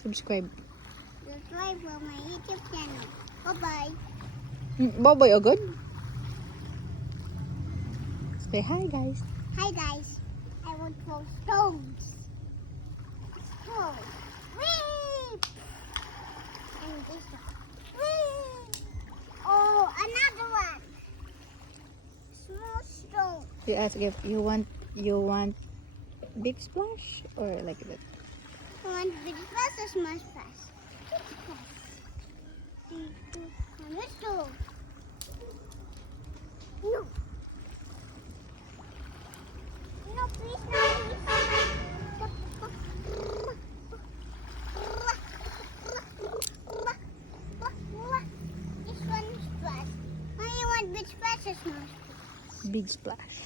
Subscribe. Subscribe for my YouTube channel. Bye-bye. Bye-bye agad. Say hi, guys. Hi guys. I want to throw stones. Stones. Whee! And this one. Whee! Oh, another one. Small stone. You ask if you want big splash or like that. I want big splash or small splash? Big stone. No. No, please, no, please. This one is splash. Why you want big splash or small splash? Big splash.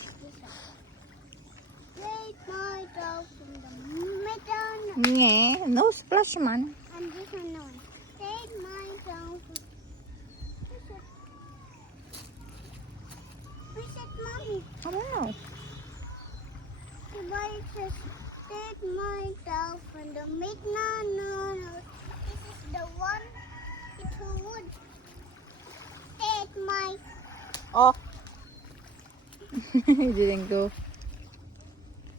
Take my dog from the middle. Nye, no splash man. And this one, no. Take my dog from... Who said mommy? I don't know. The boy says, take my dog from the middle. No. This is the one. It's wood. Take my... Oh. You didn't go.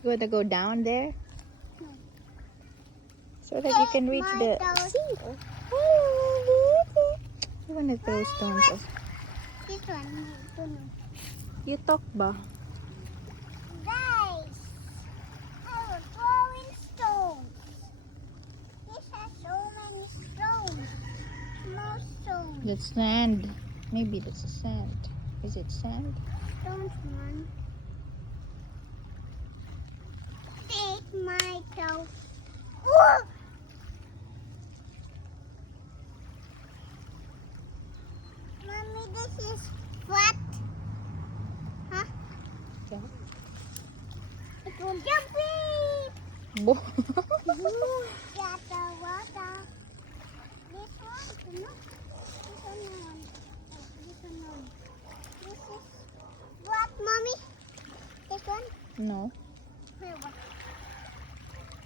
You want to go down there? No. So that you can reach My the dog. sea. You want to throw stones. Oh. This one. I don't know. You talk ba? Guys, I was throwing stones. This has so many stones. More stones. That's sand. Maybe that's a sand. Is it sand? Stones, man. Take my dog. Whoa! Mommy, this is what? Huh? Yeah. It will jump in. Bo. Got the water. This one, no. This one, no. This one, no. This is what, mommy? This one? No.